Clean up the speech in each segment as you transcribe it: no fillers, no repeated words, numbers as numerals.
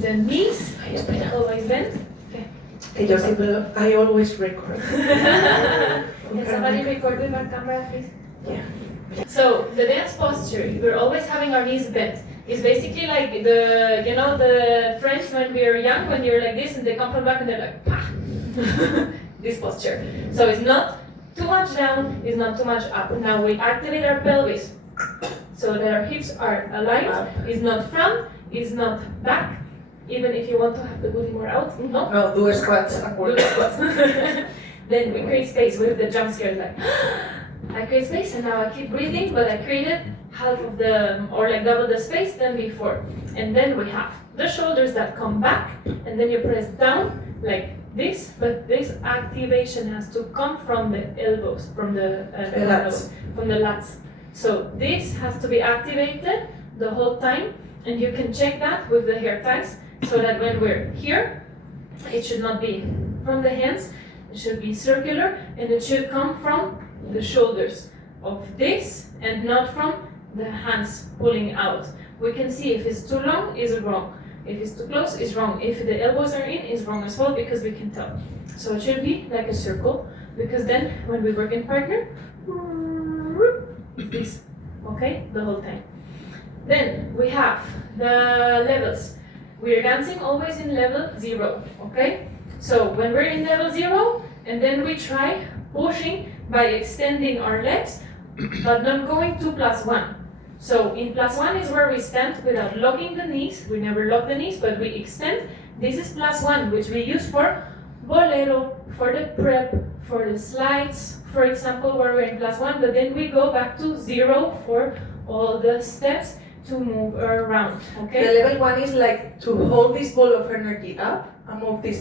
The knees always bent. Okay, Josie, but I always record. Can somebody record with my camera, please? Yeah. So the dance posture, we're always having our knees bent. It's basically like the friends when we are young, when you're like this and they come from back and they're like, pah! This posture. So it's not too much down, it's not too much up. Now we activate our pelvis so that our hips are aligned. It's not front, it's not back. Even if you want to have the booty more out, no. No, do squats. Do squats. Then we create space with the jump scare, like I create space and now I keep breathing, but I created half of the, or like double the space than before. And then we have the shoulders that come back, and then you press down like this, but this activation has to come from the elbows, from the lats. So this has to be activated the whole time, and you can check that with the hair ties, so that when we're here, it should not be from the hands, it should be circular, and it should come from the shoulders of this, and not from the hands pulling out. We can see if it's too long, is wrong. If it's too close, it's wrong. If the elbows are in, it's wrong as well, because we can tell. So it should be like a circle, because then when we work in partner, this, okay, the whole time. Then we have the levels. We are dancing always in level 0, okay? So when we're in level 0, and then we try pushing by extending our legs, but not going to +1. So in +1 is where we stand without locking the knees. We never lock the knees, but we extend. This is +1, which we use for bolero, for the prep, for the slides, for example, where we're in +1, but then we go back to 0 for all the steps to move around, okay? The level 1 is like to hold this ball of energy up and move this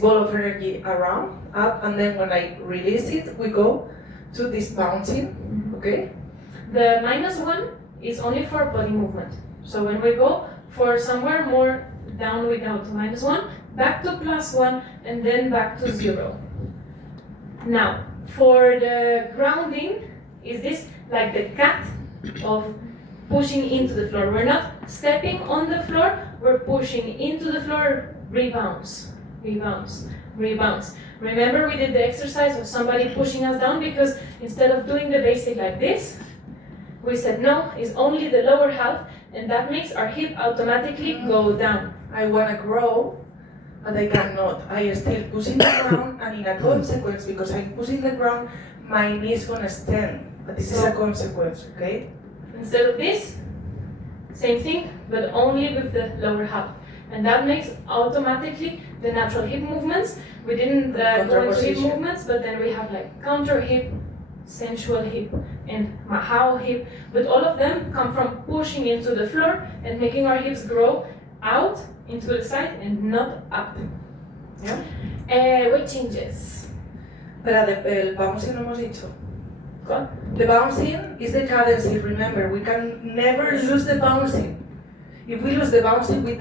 ball of energy around, up, and then when I release it, we go to this bouncing, okay? The -1 is only for body movement. So when we go for somewhere more down, we go to -1, back to +1, and then back to 0. Now, for the grounding, is this like the cat of pushing into the floor? We're not stepping on the floor, we're pushing into the floor, rebounds, rebounds, rebounds. Remember we did the exercise of somebody pushing us down, because instead of doing the basic like this, we said no, it's only the lower half, and that makes our hip automatically go down. I want to grow, but I cannot. I still pushing the ground, and in a consequence, because I'm pushing the ground, my knee is going to stand. But this is a consequence, okay? Instead of this, same thing, but only with the lower half. And that makes automatically the natural hip movements. We didn't go into hip movements, but then we have like counter hip, sensual hip, and Mahao hip. But all of them come from pushing into the floor and making our hips grow out into the side and not up. Yeah. What changes? Pero el bouncing no hemos dicho. Go. The bouncing is the cadence. Remember, we can never lose the bouncing. If we lose the bouncing, we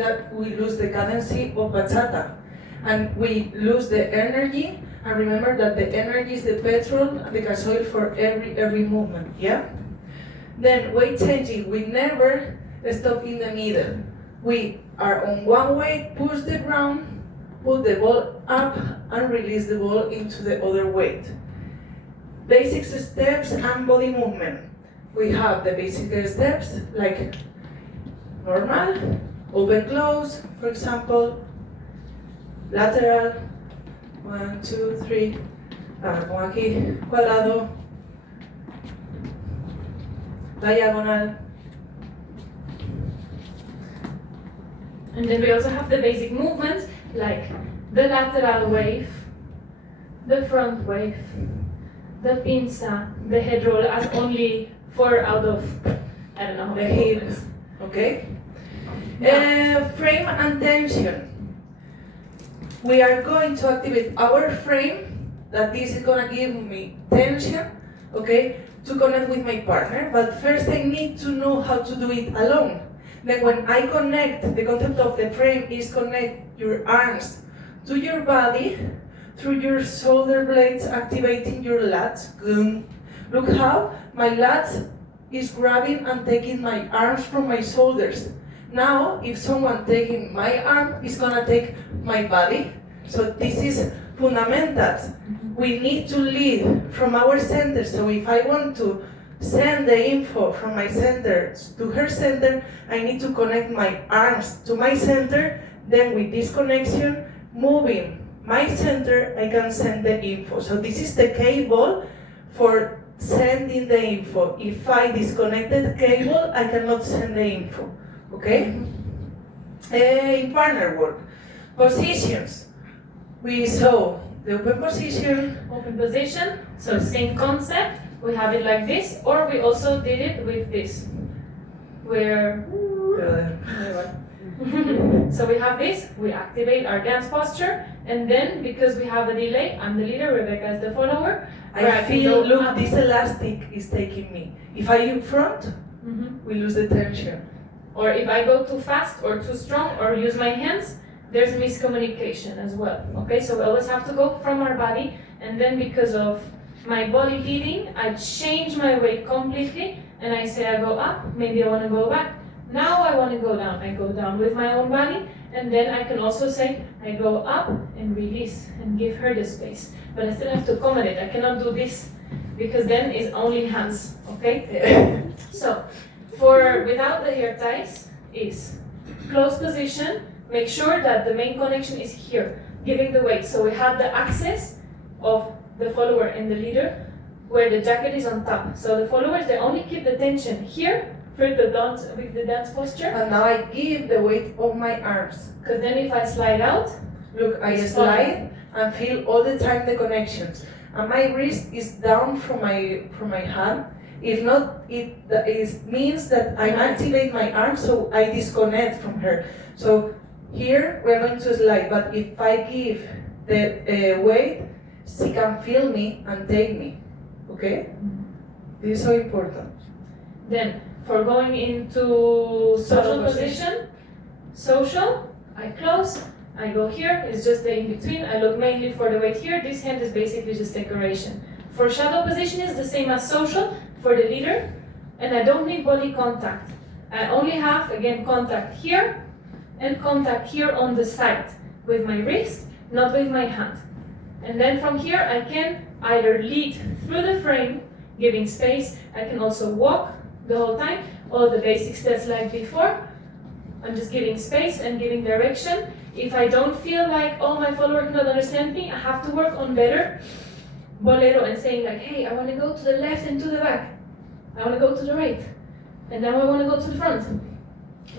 lose the cadence of bachata, and we lose the energy. And remember that the energy is the petrol and the gasoil for every movement. Yeah. Then weight changing. We never stop in the middle. We are on one weight, push the ground, put the ball up, and release the ball into the other weight. Basic steps and body movement. We have the basic steps like normal, open close, for example, lateral, 1, 2, 3, como aquí, cuadrado, diagonal. And then we also have the basic movements like the lateral wave, the front wave, the pinza, the head roll, as only 4 out of, I don't know how the many hip, movements. okay? Frame and tension. We are going to activate our frame, that this is gonna give me tension, okay, to connect with my partner, but first I need to know how to do it alone. Then when I connect, the concept of the frame is connect your arms to your body, through your shoulder blades, activating your lats. Look how my lats is grabbing and taking my arms from my shoulders. Now, if someone taking my arm, is gonna take my body. So this is fundamentals. We need to lead from our center. So if I want to send the info from my center to her center, I need to connect my arms to my center. Then with this connection, moving my center, I can send the info. So this is the cable for sending the info. If I disconnect the cable, I cannot send the info. Okay? In partner work, positions. We saw the open position. Open position, so same concept. We have it like this, or we also did it with this. Where so we have this, we activate our dance posture, and then because we have a delay, I'm the leader, Rebecca is the follower. I feel, look, this elastic is taking me. If I in front, we lose the tension. Or if I go too fast or too strong or use my hands, there's miscommunication as well. Okay, so we always have to go from our body, and then because of my body leading, I change my weight completely, and I say I go up, maybe I want to go back. Now I want to go down. I go down with my own body, and then I can also say I go up and release and give her the space. But I still have to accommodate. I cannot do this because then it's only hands. Okay. So for without the hair ties is close position. Make sure that the main connection is here, giving the weight. So we have the axis of the follower and the leader, where the jacket is on top. So the followers, they only keep the tension here for the dance with the dance posture. And now I give the weight of my arms. Because then if I slide out, look, I slide and feel all the time the connections. And my wrist is down from my hand. If not, it means that I activate my arm, so I disconnect from her. So here we're going to slide, but if I give the weight, she can feel me and take me. Okay? This is so important. Then for going into social position, social, I close, I go here, it's just the in-between, I look mainly for the weight here, this hand is basically just decoration. For shadow position is the same as social, for the leader, and I don't need body contact. I only have, again, contact here, and contact here on the side, with my wrist, not with my hand. And then from here, I can either lead through the frame, giving space, I can also walk the whole time, all the basic steps like before. I'm just giving space and giving direction. If I don't feel like, oh, my follower cannot understand me, I have to work on better bolero and saying like, hey, I want to go to the left and to the back. I want to go to the right. And now I want to go to the front.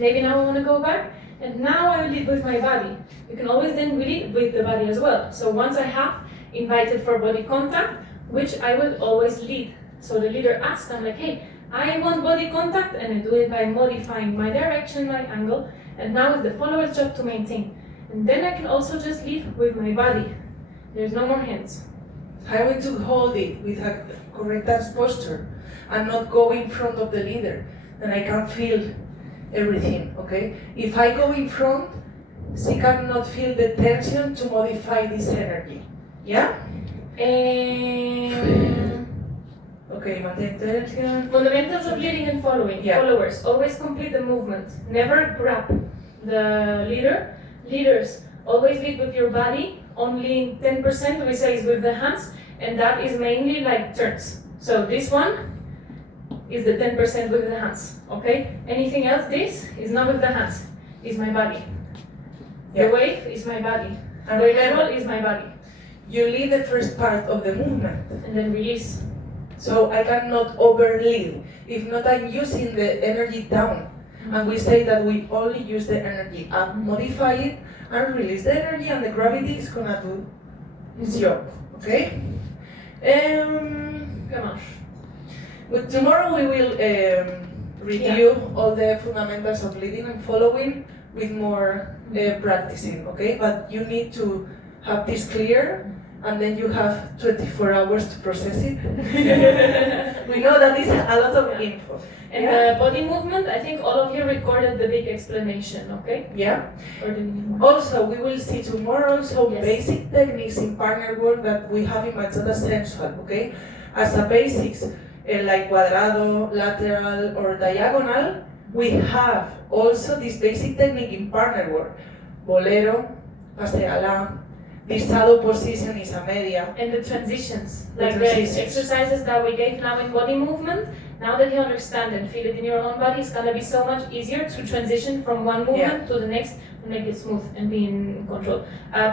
Maybe now I want to go back. And now I lead with my body. You can always then lead with the body as well. So once I have invited for body contact, which I will always lead. So the leader asks, I'm like, hey, I want body contact, and I do it by modifying my direction, my angle, and now it's the follower's job to maintain. And then I can also just lead with my body. There's no more hands. I want to hold it with a correct dance posture and not go in front of the leader. Then I can feel everything, okay? If I go in front, she cannot feel the tension to modify this energy. Yeah? Okay, maintain tension. Fundamentals of leading and following. Yeah. Followers, always complete the movement. Never grab the leader. Leaders, always lead with your body. Only 10% we say is with the hands, and that is mainly like turns. So this one is the 10% with the hands, okay? Anything else, this is not with the hands, is my body. Yeah. The wave is my body. And The remember, level is my body. you lead the first part of the movement. And then release. So I cannot overlead. If not, I'm using the energy down. And we say that we only use the energy up, modify it, and release the energy, and the gravity is gonna do its job. Okay? Come on. But tomorrow we will review all the fundamentals of leading and following with more practicing. Okay? But you need to have this clear, and then you have 24 hours to process it. We know that is a lot of info. And the body movement, I think all of you recorded the big explanation, okay? Yeah. Or the mini one. Also, we will see tomorrow some Yes. basic techniques in partner work that we have in Bachata Sensual, okay? As a basics, like cuadrado, lateral, or diagonal, we have also this basic technique in partner work. Bolero, pasegala, this saddle position is a media. And the transitions, The like transitions. the exercises that we gave now in body movement, now that you understand and feel it in your own body, it's gonna be so much easier to transition from one movement to the next and make it smooth and be in control.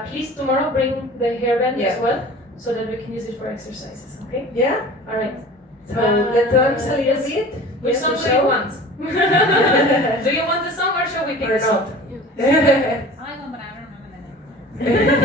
Please tomorrow bring the hairband as well, so that we can use it for exercises, okay? Yeah? Alright. So let's dance a little yes. bit. Which Yes, song do Michelle? you want? Do you want the song or shall we pick Or the song? not? I like one, but I don't remember the name.